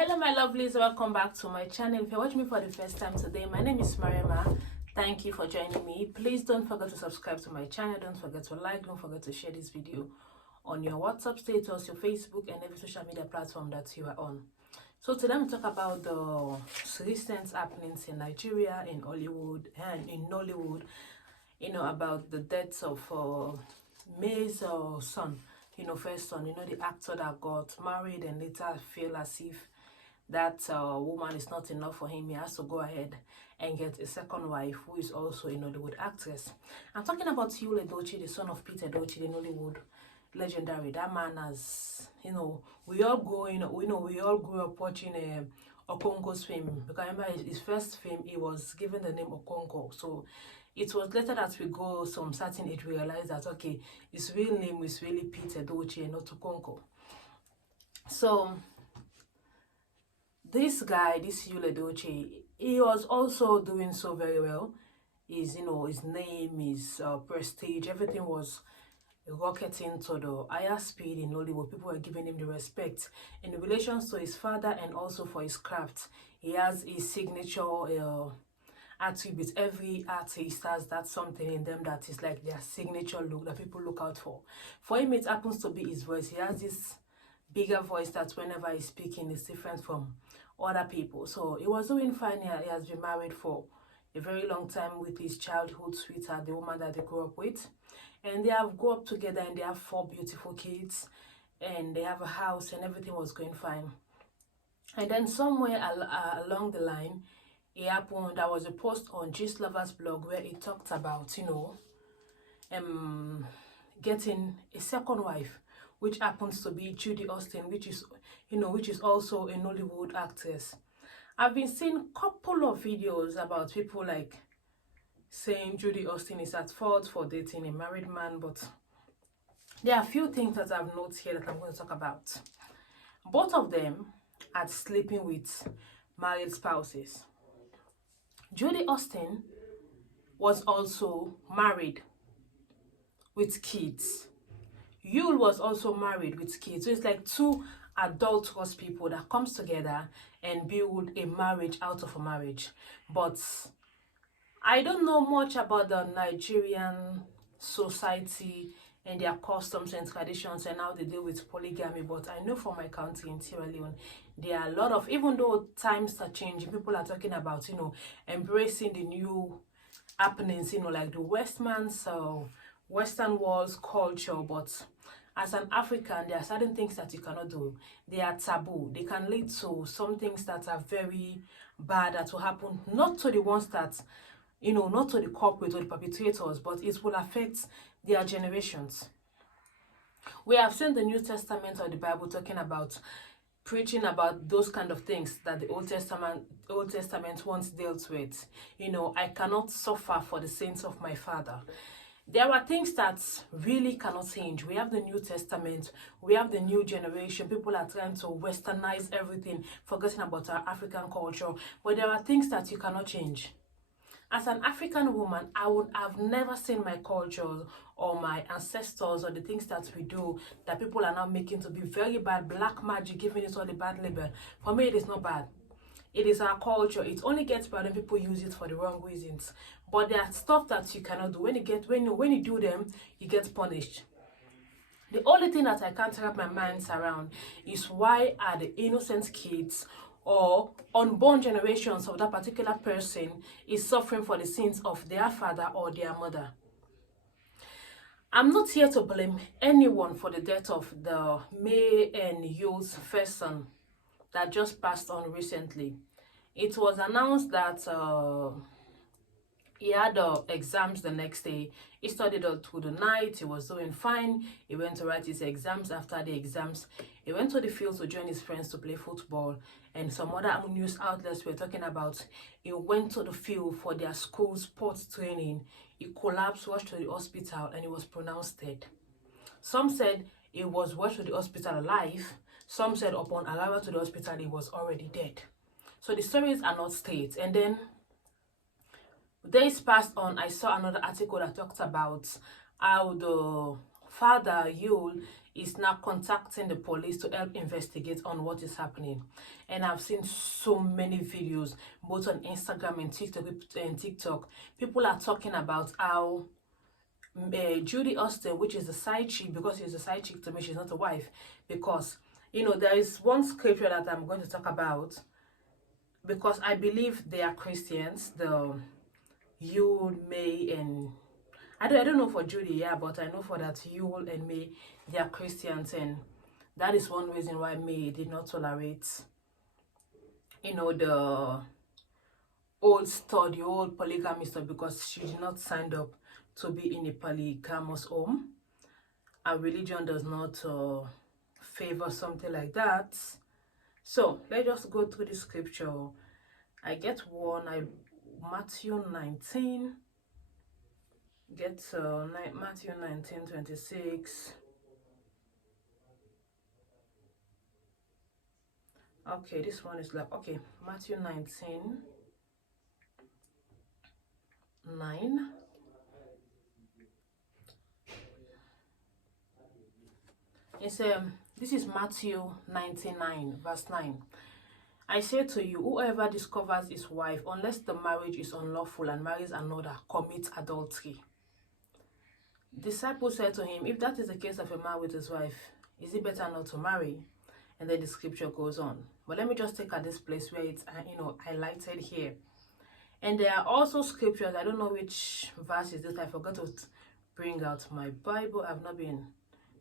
Hello my lovelies, welcome back to my channel. If you're watching me for the first time today, my name is Mariama. Thank you for joining me. Please don't forget to subscribe to my channel. Don't forget to like, don't forget to share this video on your WhatsApp status, your Facebook, and every social media platform that you are on. So today I'm talk about the recent happenings in Nigeria, in Hollywood, and in Nollywood. About the deaths of May's son, first son, the actor that got married and later feel as if that woman is not enough for him. He has to go ahead and get a second wife who is also a Nollywood actress. I'm talking about Yul Edochie, the son of Peter Edochie, the Nollywood legendary. That man has, we all grew up watching Okonko's film. Because I remember his first film, he was given the name Okonko. So it was later that we go some certain age, we realized that, okay, his real name is really Peter Edochie and not Okonko. So this guy, this Yul Edochie, he was also doing so very well. His name, his prestige, everything was rocketing to the higher speed in Hollywood. People were giving him the respect in relation to his father and also for his craft. He has his signature attributes. Every artist has that something in them that is like their signature look that people look out for. For him, it happens to be his voice. He has this bigger voice that whenever he's speaking is different from other people. So he was doing fine. He has been married for a very long time with his childhood sweetheart, the woman that they grew up with, and they have grown up together and they have 4 beautiful kids and they have a house and everything was going fine. And then somewhere along the line, it happened. There was a post on Gist Lovers blog where it talked about getting a second wife, which happens to be Judy Austin, which is also a Nollywood actress. I've been seeing a couple of videos about people like saying Judy Austin is at fault for dating a married man, but there are a few things that I've noted here that I'm going to talk about. Both of them are sleeping with married spouses. Judy Austin was also married with kids. Yul was also married with kids. So it's like two adulterous people that comes together and build a marriage out of a marriage. But I don't know much about the Nigerian society and their customs and traditions and how they deal with polygamy, but I know from my country in Sierra Leone, there are a lot of, even though times are changing, people are talking about, embracing the new happenings, like the Western world's culture, but as an African, there are certain things that you cannot do. They are taboo. They can lead to some things that are very bad that will happen, not to the ones that, not to the corporate or the perpetrators, but it will affect their generations. We have seen the New Testament or the Bible talking about preaching about those kind of things that the Old Testament once dealt with. I cannot suffer for the sins of my father. There are things that really cannot change. We have the New Testament, we have the new generation. People are trying to westernize everything, forgetting about our African culture. But there are things that you cannot change. As an African woman, I would have never seen my culture or my ancestors or the things that we do that people are now making to be very bad, black magic, giving it all the bad label. For me, it is not bad. It is our culture. It only gets bad when people use it for the wrong reasons. But there are stuff that you cannot do. When you do them, you get punished. The only thing that I can't wrap my mind around is why are the innocent kids or unborn generations of that particular person is suffering for the sins of their father or their mother. I'm not here to blame anyone for the death of the May and Yul's first son that just passed on recently. It was announced that he had exams the next day. He studied all through the night. He was doing fine. He went to write his exams. After the exams, he went to the field to join his friends to play football. And some other news outlets were talking about he went to the field for their school sports training. He collapsed, rushed to the hospital, and he was pronounced dead. Some said he was rushed to the hospital alive. Some said upon arrival to the hospital, he was already dead. So the stories are not straight. And then days passed on, I saw another article that talked about how the father, Yul, is now contacting the police to help investigate on what is happening. And I've seen so many videos both on Instagram and TikTok. People are talking about how Judy Austin, which is the side chick, because she's a side chick to me, she's not a wife, because there is one scripture that I'm going to talk about, because I believe they are Christians, the Yul, May, and I don't know for Judy, yeah, but I know for that Yul and May, they are Christians, and that is one reason why May did not tolerate, the old polygamy stuff, because she did not sign up to be in a polygamous home. Our religion does not favor something like that. So let's just go through the scripture. I get one, Matthew 19. Get Matthew 19:26. Okay, this one is like, okay, Matthew 19:9. It's this is Matthew 99 verse 9. I say to you, whoever discovers his wife, unless the marriage is unlawful, and marries another, commits adultery. Disciples said to him, if that is the case of a man with his wife, is it better not to marry? And then the scripture goes on. But let me just take at this place where it's highlighted here. And there are also scriptures, I don't know which verse is this, I forgot to bring out my Bible. I've not been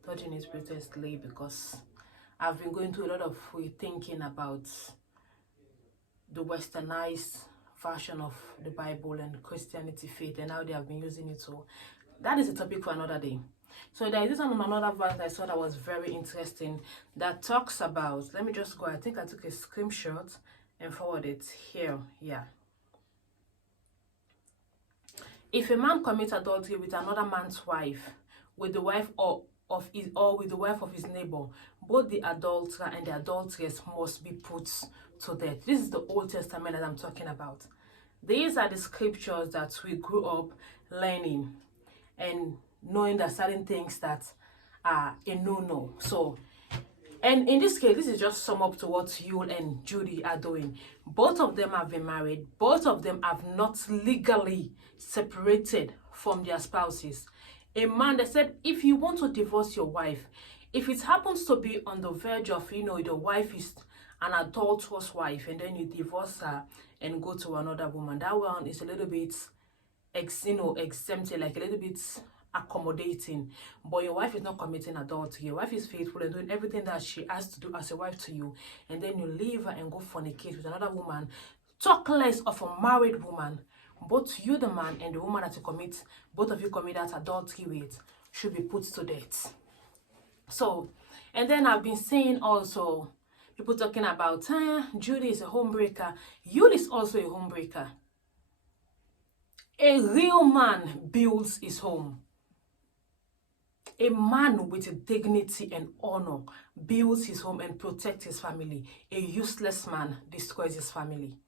touching it previously because I've been going through a lot of rethinking about the westernized version of the Bible and Christianity faith and how they have been using it. So that is a topic for another day. So there is this on another verse I saw that was very interesting that talks about, let me just go, I think I took a screenshot and forward it here. Yeah. If a man commits adultery with another man's wife, with the wife with the wife of his neighbor, both the adulterer and the adulteress must be put to death. This is the Old Testament that I'm talking about. These are the scriptures that we grew up learning and knowing that certain things that are a no-no. So, and in this case, this is just sum up to what Yul and Judy are doing. Both of them have been married. Both of them have not legally separated from their spouses. A man that said, if you want to divorce your wife, if it happens to be on the verge of, the wife is an adulterous wife, and then you divorce her and go to another woman, that one is a little bit, exempted, like a little bit accommodating. But your wife is not committing adultery. Your wife is faithful and doing everything that she has to do as a wife to you, and then you leave her and go fornicate with another woman. Talk less of a married woman. Both you, the man, and the woman that both of you commit that adultery with, should be put to death. So, and then I've been seeing also people talking about Judy is a homebreaker. Yul is also a homebreaker. A real man builds his home. A man with dignity and honor builds his home and protects his family. A useless man destroys his family.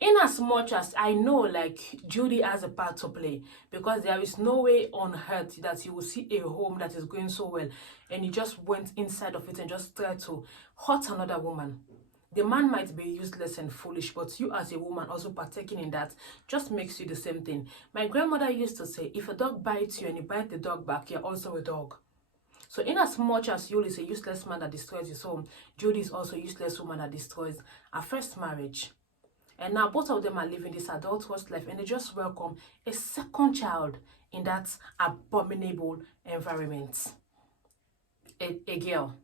In as much as I know, like, Judy has a part to play, because there is no way on earth that you will see a home that is going so well and you just went inside of it and just tried to hurt another woman. The man might be useless and foolish, but you as a woman also partaking in that just makes you the same thing. My grandmother used to say, if a dog bites you and you bite the dog back, you're also a dog. So in as much as Yul is a useless man that destroys his home, Judy is also a useless woman that destroys her first marriage. And now both of them are living this adulterous life, and they just welcome a second child in that abominable environment. A girl.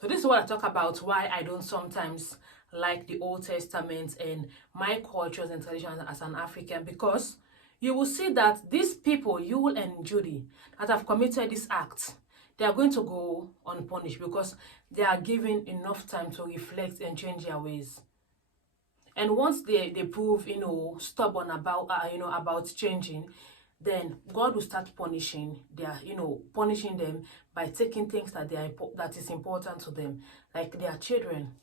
So this is what I talk about, why I don't sometimes like the Old Testament and my cultures and traditions as an African, because you will see that these people, Yul and Judy, that have committed this act, they are going to go unpunished because they are given enough time to reflect and change their ways. And once they prove, stubborn about changing, then God will start punishing punishing them by taking things that is important to them, like their children.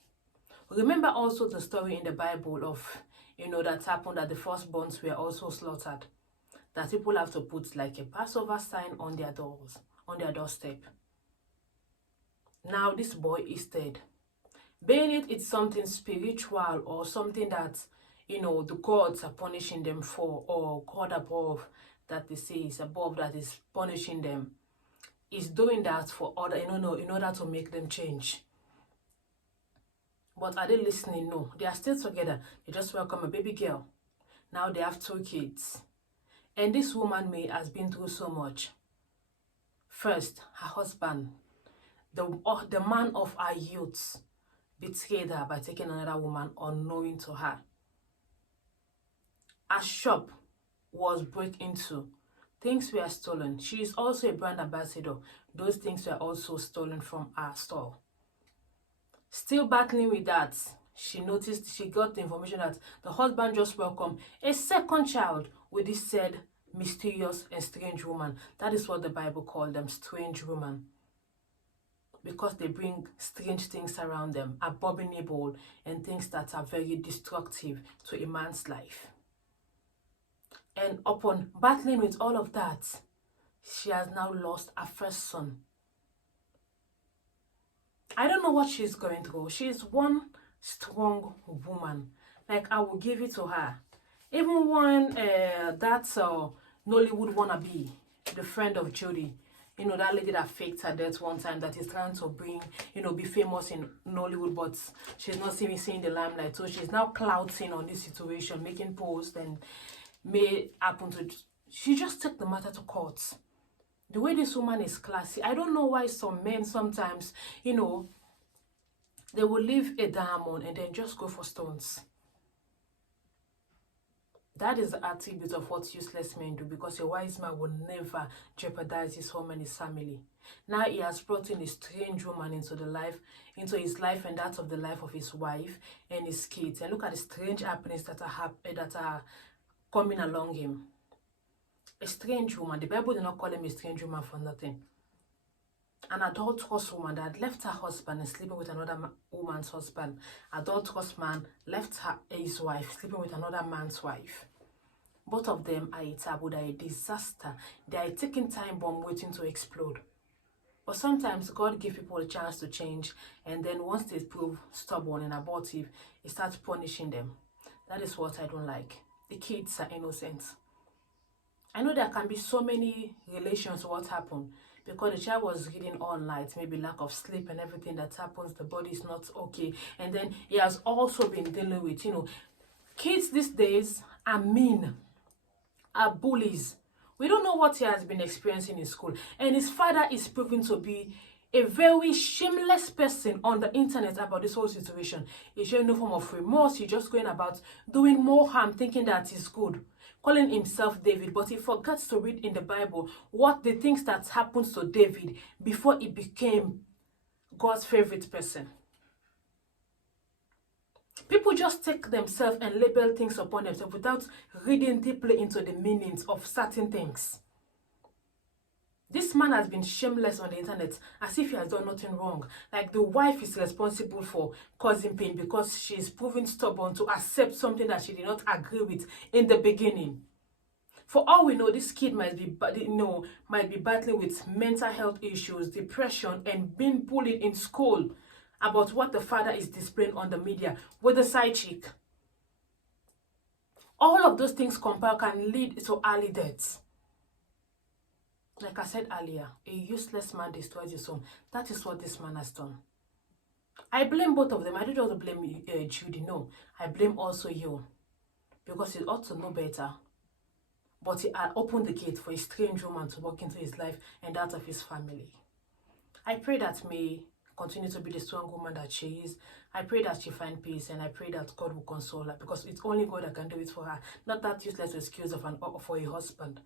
Remember also the story in the Bible of, that happened, that the firstborns were also slaughtered. That people have to put like a Passover sign on their doors, on their doorstep. Now this boy is dead. Being it's something spiritual or something that, you know, the gods are punishing them for, or God above that they say is above that is punishing them, is doing that for other, you know, in order to make them change. But are they listening? No. They are still together. They just welcome a baby girl. Now they have 2 kids. And this woman has been through so much. First, her husband, the man of her youth, betrayed her by taking another woman unknowing to her. Her shop was broken into. Things were stolen. She is also a brand ambassador. Those things were also stolen from her store. Still battling with that, she got the information that the husband just welcomed a second child with this said mysterious and strange woman. That is what the Bible called them, strange woman. Because they bring strange things around them, abominable, and things that are very destructive to a man's life. And upon battling with all of that, she has now lost her first son. I don't know what she's going through. She's one strong woman. Like, I will give it to her. Even when that Nollywood wannabe, the friend of Judy, you know, that lady that faked her death one time, that is trying to bring, you know, be famous in Nollywood, but she's not seeing the limelight. So she's now clouting on this situation, making posts, and may happen to... She just took the matter to court. The way this woman is classy, I don't know why some men sometimes, you know, they will leave a diamond and then just go for stones. That is the attribute of what useless men do, because a wise man will never jeopardize his home and his family. Now he has brought in a strange woman into his life and that of the life of his wife and his kids. And look at the strange happenings that are coming along him. A strange woman. The Bible did not call him a strange woman for nothing. An adulterous woman that had left her husband and sleeping with another woman's husband. Adulterous man left his wife sleeping with another man's wife. Both of them are a taboo. They are a disaster. They are a ticking time bomb waiting to explode. But sometimes God gives people a chance to change, and then once they prove stubborn and abortive, He starts punishing them. That is what I don't like. The kids are innocent. I know there can be so many relations to what happened, because the child was reading all night, maybe lack of sleep and everything that happens, the body is not okay. And then he has also been dealing with, you know, kids these days are mean, are bullies. We don't know what he has been experiencing in school. And his father is proven to be a very shameless person on the internet about this whole situation. He's showing no form of remorse. He's just going about doing more harm, thinking that he's good, calling himself David. But he forgets to read in the Bible what the things that happened to David before he became God's favorite person. People just take themselves and label things upon themselves without reading deeply into the meanings of certain things. This man has been shameless on the internet as if he has done nothing wrong. Like the wife is responsible for causing pain because she is proving stubborn to accept something that she did not agree with in the beginning. For all we know, this kid might be battling with mental health issues, depression, and being bullied in school about what the father is displaying on the media with a side chick. All of those things compiled can lead to early deaths. Like I said earlier, a useless man destroys his home. That is what this man has done. I blame both of them. I don't want to blame Judy, no. I blame also you, because he ought to know better. But he had opened the gate for a strange woman to walk into his life and that of his family. I pray that may continue to be the strong woman that she is. I pray that she find peace, and I pray that God will console her, because it's only God that can do it for her, not that useless excuse for a husband.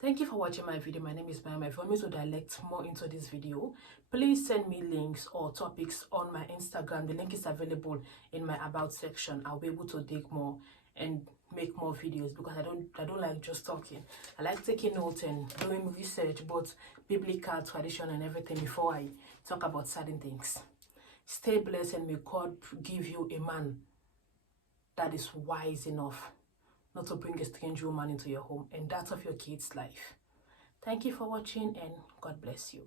Thank you for watching my video. My name is Mayama. If you want me to direct more into this video, please send me links or topics on my Instagram. The link is available in my about section. I'll be able to dig more and make more videos, because I don't like just talking. I like taking notes and doing research, both biblical, tradition, and everything before I talk about certain things. Stay blessed, and may God give you a man that is wise enough not to bring a strange woman into your home and that of your kids' life. Thank you for watching, and God bless you.